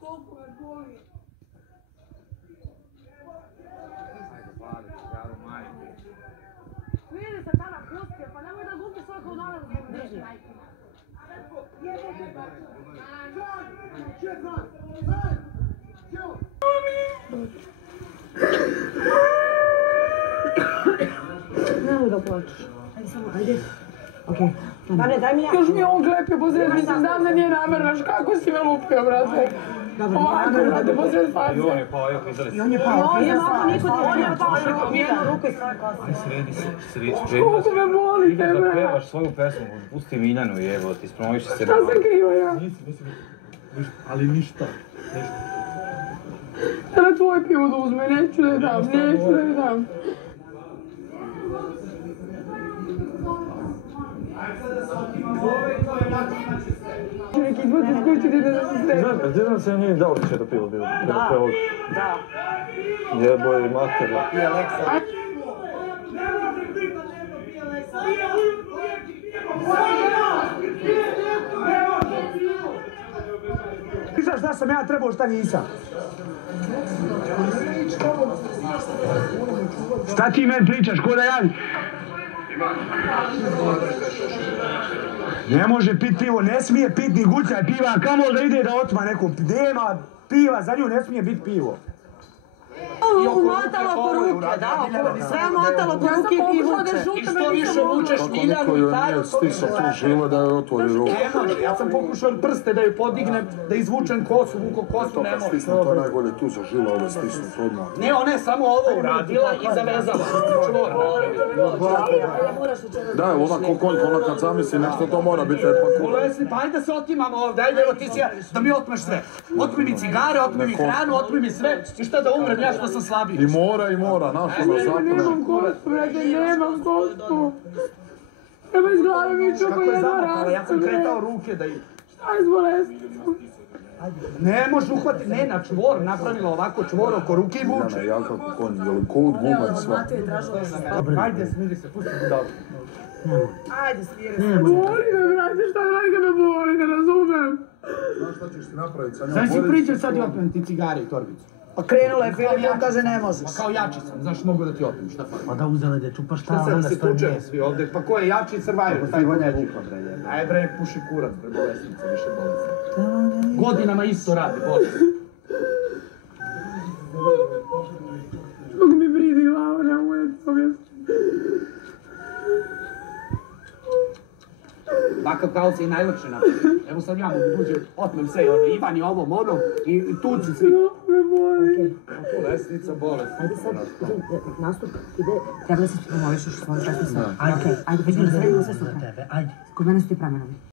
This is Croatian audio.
Koliko me boli. Vidi se tada pustio, pa nemoj da gubi svoj kononar u zbog drži. Nemoj da plačeš. Ajde samo, ajde. Okej. Pane, daj mi ja. Još mi on klepio posred, mislim, znam da nije namerno, kako si me lupio, brate. Ovako, brate, posred space. I on je pao, evo, izdali se. I on je pao, on je pao, jednu ruku i svoje kose. Aj, sredi, Koliko me boli tebe. Da pevaš svoju pesmu, pusti Miljanu, jevo, ti spromoviš se. Šta sam kriva ja? Ali ništa. Sada tvoje pivo da uzme, neću da je dam, neću da je dam. Neki izbog iz kuće ti da se sreći. Znaš, gdje nam se nije dao više da pivo bilo? Da. Jebo je materja. I Aleksa. Znaš šta sam ja trebao, šta nisam? Šta ti meni pričaš, ko da ja... Ne može pit pivo, ne smije pit ni gucaj piva, kamo da ide da otima nekom. Nema piva, za nju ne smije bit pivo. Umotalo po ruke, da, sve umotalo po ruke i vuče. I što više vučeš Miljanu i Taju, to više vučeš. Ja sam pokušao prste da ju podignem, da izvučem kosu, vuko kosu, ne može. Stisnu, to je najbolje tu za žila, ove stisnu odmah. Ne, ona je samo ovo uradila i zavezala. Čvor napravila. Da, ona ko konj, ona kad zamisli nešto, to mora biti Bolesni, pa ajde da se otimamo ovdje, ajde evo ti si ja, da mi otmeš sve. Otmi mi cigare, otmi mi hranu, otmi mi sve i šta da umrem ja što sam slabiji. I mora, našo da zapne. Nemam kostu, brate, nemam kostu. Evo iz glave mi čupo jedno rastu. Ja sam kretao ruke da im... Šta je s bolesnicom? Ne može uhvatiti, ne na čvor, napravila ovako čvor oko ruke i vuče. Ja kako konj, je li kod guma i sve? Ajde, smiri se, pusti budalu. Ajde, smiri se. Boli me, brate, šta da me boli, ne razumem. Znaš šta ćeš ti napraviti sa njom? Znaš si pričao sad i otmem ti cigare i torbicu. Pa krenula je Filip, on kaže ne možeš. Pa kao jači sam, znaš mogu da ti otmem, šta pa? Pa da uzele deču, pa šta Šta onda se stoji tučemo svi ovdje, pa ko je jači Survivor, taj ko ne vuka bre. Aj bre, puši kurac bre, bolesnica, više bolesnica. Godinama isto radi, bolesnica. Zbog mi bridi glava, ne mogu da objasnim. Takav kaos je i najlakše napraviti. Evo sad ja mogu uđem, otmem sve, Ivan je ovom, onom, i tuci svi. Me boli. Bolesnica, bolesnica. Ajde sad, nastup ide, trebali se promovišeš svoju pesmu sad. Ajde, već mi da sredimo sve sutra. Kod mene su ti pramenovi.